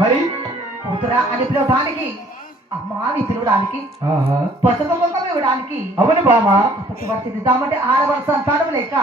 మరి కూతురా అని పిలవడానికి అమ్మా అని పిలవడానికి పసుపు కుంకం ఇవ్వడానికి అవును బామా తిద్దామంటే 6 వరుస సంతానం లేక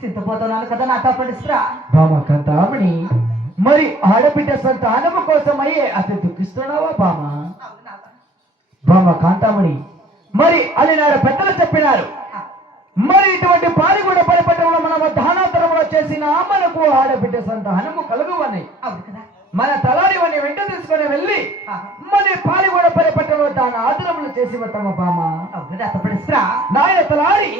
చింతపోతున్నాను కదా నా తప్పనిస్తురా బామ కంతామణి మరి ఆడబిడ్డ సంతానము కోసమయ్యే అతి దుఃఖిస్తున్నావా బామ బామ కాంతామణి మరి అని నాడు పెద్దలు చెప్పినారు మరి ఇటువంటి పారిగూడ పరిపటంలో మనం దానాతరంలో చేసిన మనకు ఆడబిడ్డ సంతానము కలుగువని అవును కదా మన తలారివని వెంట తీసుకొని వెళ్ళి మన పారిగూడ పరిపటంలో దాని ఆదరములు చేసి వస్తామ బామ అవును తప్పనిస్తురా నాయన తలారి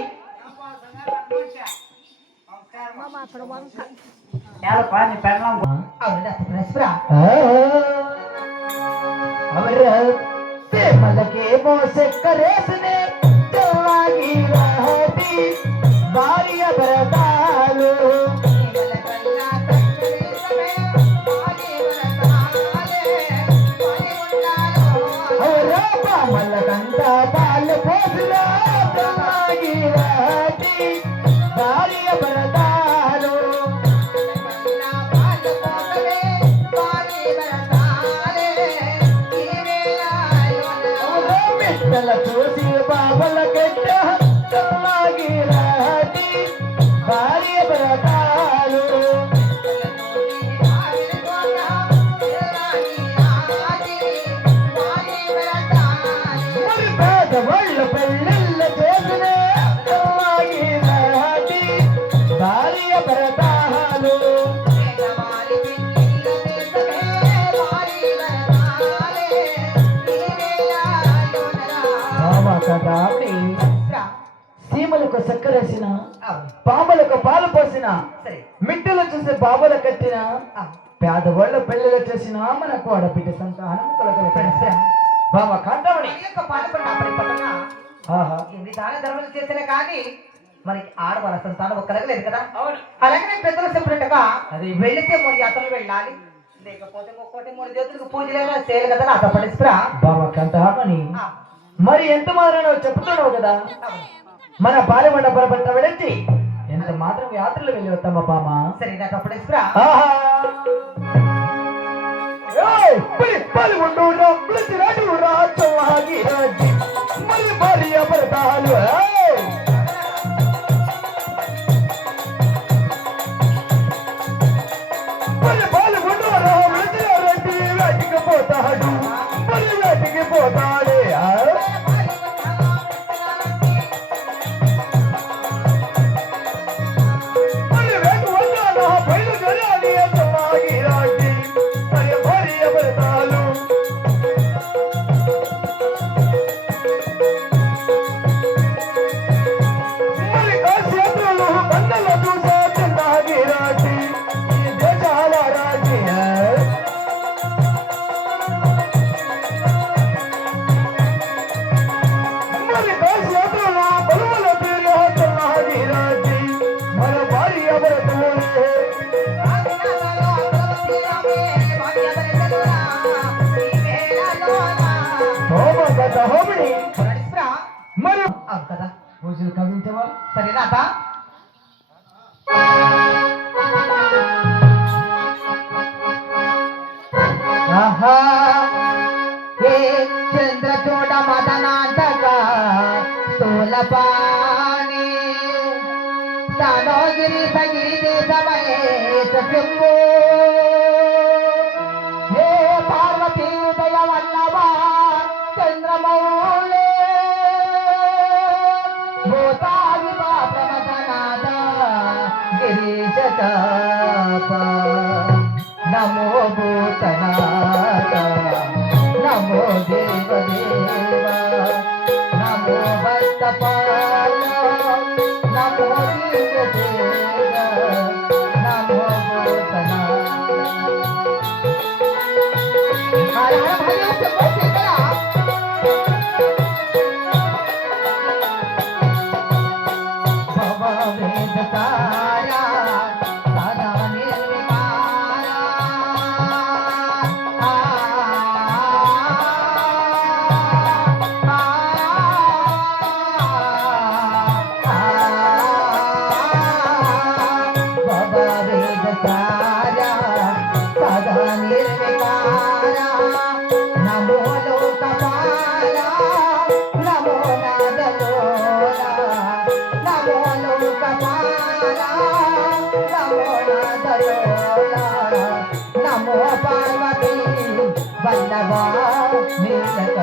మలకే మోసే కరేసనే చల్లాగి రహతి భార్య భరతాలు మల్లకంట పాలు పోసిన చల్లాగి రహతి భార్య భరతాలు చూసి బాబల గడ్డ చల్లాగి రహతి భార్య భరతాలు పేదవాళ్ళు పెళ్ళిళ్ళ చేసిన చల్లాగి రహతి భార్య భరతాలు సీమలకు చక్కెర వేసిన అవును. పాములకు పాలు పోసిన సరే మిట్టలు చూసి బాబుల కట్టిన ఆ, పేదవాళ్ళ పెళ్లిలు చేసిన మనకు ఆడబిడ్డ సంతానం ఫ్రెండ్స్ రా. బామ కాంటామణి ఈ యొక్క పాట పడిన అప్పటి పట్టణ ఆహా ఎన్ని దాన ధర్మాలు చేసినా కానీ మనకి ఆడవాళ్ళ సంతానం కలగలేదు కదా అవును అలాగనే పెద్దలు చెప్పినట్టుగా అది వెళితే 3 యాత్రలు వెళ్ళాలి లేకపోతే ఒక్కోటి 3 దేవతలకు పూజలేనా చేయాలి కదా నా తప్పనిస్ప్రా బామ కాంటామణి మరి ఎంత మాత్రం చెప్తున్నావు కదా మన పాలెమండ పరపట్ట వెళితే ఎంత మాత్రం యాత్రలు వెళ్ళి వస్తామా బామ సరే నా తప్పనిస్ప్రా ఆహా ఏయ్ పాలెమండు రాజు రాజు రాజు ఆగి రాజు మరి భార్య భర్తలు మరి పాలెమండు రాజు రెడ్డి వేటికి పోతాడు మరి వేటికి పోతాడే మరి వేటు వల్ల బయలు జరాలి ఆగి రాజు మరి భార్య భర్తలు మరి కాశ్యపులు బండల చూసా చిన్నాగి రాజు ఈ దేశాల రాజు మరి కాశ్యపులు బలువల పేరు చిన్నాగి రాజు మన భార్య భర్తలు హోమగత హోమిని మరి కదా పూజలు కవించవా సరేనా ఆహా ఏ చంద్రచూడ మదనాంతక స్థూలపాణి స్థానోగిరి సగిరి దేశమయేశ శంభో ఏ పార్వతీ ఉదయ వల్లభ చంద్రమౌళే భూతాది ప్రమదనాథ గిరీశ నమో భూతనాథ నమో దేవదేవ నమో భక్తపాల నమో దేవదేవ నమో భూతనాథ హర హర మహాదేవ భవ వేద తారా సదా నిర్వికారా భవ వేద తారా సదా నిర్వికారా నమో లోకపాల నమో నాదలోల నమో లోకపాల నమో నాదలోల నమో పార్వతీ వల్లభ నీలకంఠ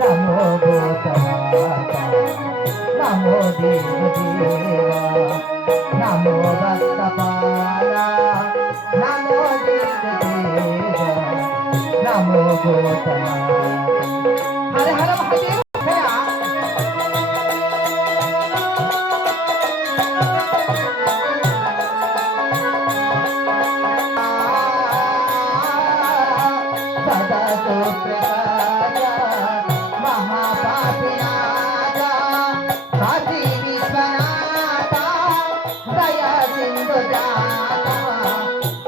నమో భూతనాథ నమో దేవదేవ నమో భక్తపాల నమో దేవదేవ నమో భూతనాథ హర హర మహాదేవ సదా సుప్రకాశ మహాపాపినాథ కాశీ విశ్వనాథ దయా సింధు జాత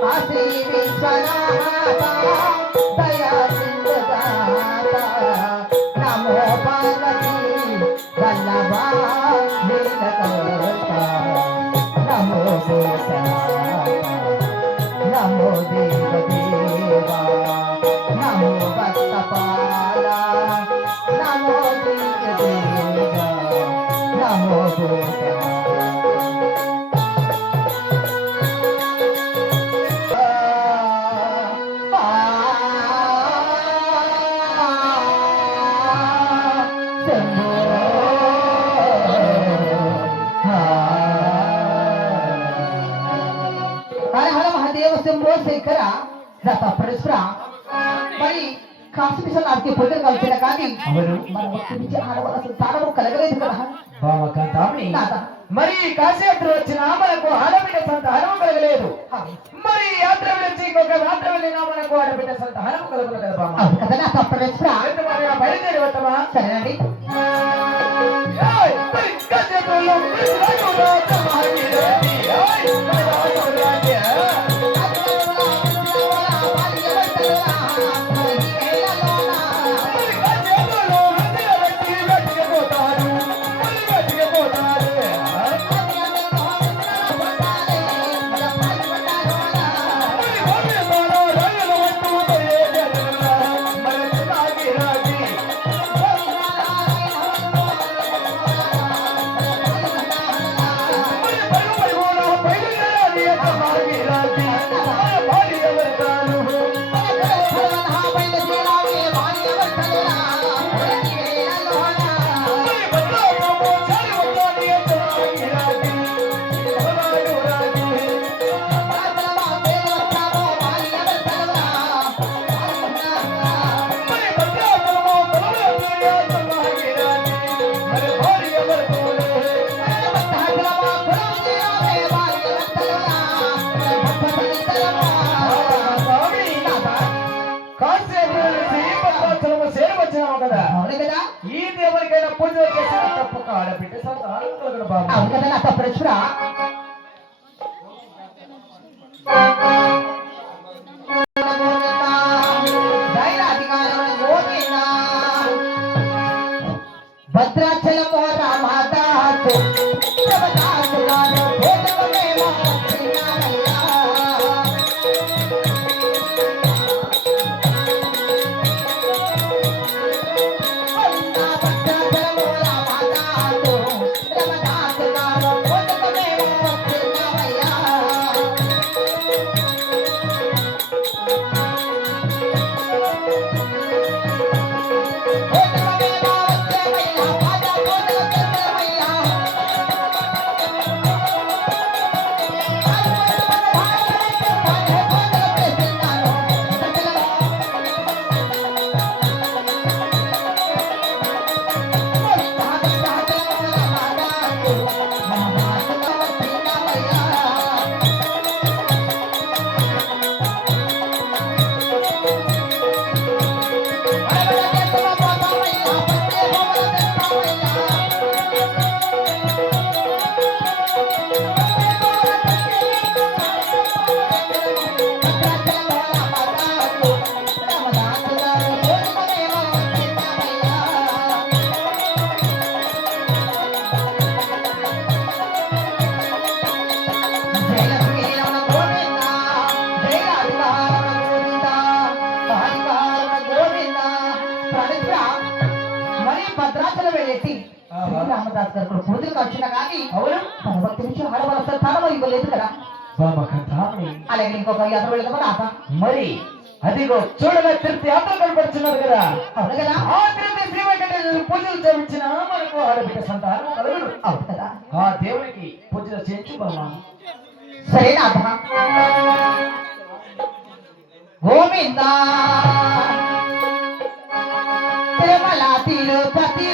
కాశీ విశ్వనాథ దయా సింధు జాత నమో పార్వతీ వల్లభ నీలకంఠ నమో భూతనాథ నమో దేవదేవ నమో భక్తపాల నమో దేవదేవ నమో భూతనాథ హర హర మహాదేవ శంభో శంకర రథ పరస్పర మరి కాశీ విశ్వనాథ్కి పొద్దున కలిసిన కానీ అవును మన భక్తి నుంచి ఆడవాళ్ళ సంతానము కలగలేదు కదా బామ కాంతామణి నాథ. మరి కాశీయాత్ర వచ్చిన మనకు ఆడబిడ్డ సంతానం కలగలేదు. మరి యాత్ర వెళ్ళి ఇంకొక యాత్ర వెళ్ళినా మనకు ఆడబిడ్డ సంతానం కలగదు కదా బామ. అవును కదా నా తప్పరేశ్వర. అయితే మరి ఆ బయలుదేరి వస్తామా? సరేనండి. ఏయ్, మరి కాశీయాత్రలో కృష్ణుడు రాజమహేంద్రుడి, ఏయ్, రాజమహేంద్రుడి, మరి కాశీయాత్రలో అందరూ వెతికిపోతారు, మరి వెతికిపోతారు. మరి గోవిందాలో రంగుల వట్టు బయలుదేరురా, మరి చిన్నాగి రాజీ. మరి పరుగు బయలుదేరాలి చిన్నాగి రాజీ. మన భార్య వెళ్తాను. మరి భద్రాచలము చేరి వస్తాను చిన్నాగి రాజీ. చిన్నాగి రాజీ. మరి భద్రాచలము తలవెత్తుగా చిన్నాగి రాజీ. మరి భార్య వెళ్తాను. చేరవచ్చినాము కదా. అవును కదా. ఈ దేవునికైనా పూజలు చేసిన తప్పక ఆడబిడ్డ సంతానం కలుగును బాబు. అవును కదా నా తప్పరేశ్వర. భద్రాచలమో రామదాసు దేవదాసులారు భోజనమేమో వచ్చినారయ్యా. భద్రాచలమో రామదాసు దేవదాసులారు భోజనమేమో వచ్చినారయ్యా. భోజనమేమో వచ్చేవయ్యా, బాజా భోజనం చేసేవయ్యా. మరి భద్రాచలం వెళ్ళేసి రామదాస్ గారు కూడా పూజలకు వచ్చినా కానీ అవును భక్తి నుంచి ఆడవలసిన స్థానం ఇవ్వలేదు కదా. బామ కాంతామణి. అలాగే ఇంకొక యాత్ర వెళ్దామా నాథ. మరి అదిగో చూడగా తిరుపతి యాత్ర కనపడుతున్నది కదా. అవును కదా. ఆ తిరుపతి శ్రీ వెంకటేశ్వర పూజలు చేయించిన మనకు ఆడబిడ్డ సంతానం కలుగును. అవును కదా. ఆ దేవునికి పూజలు చేయించు బామ. సరే నాథ. గోవింద తిరుమల తిరుపతి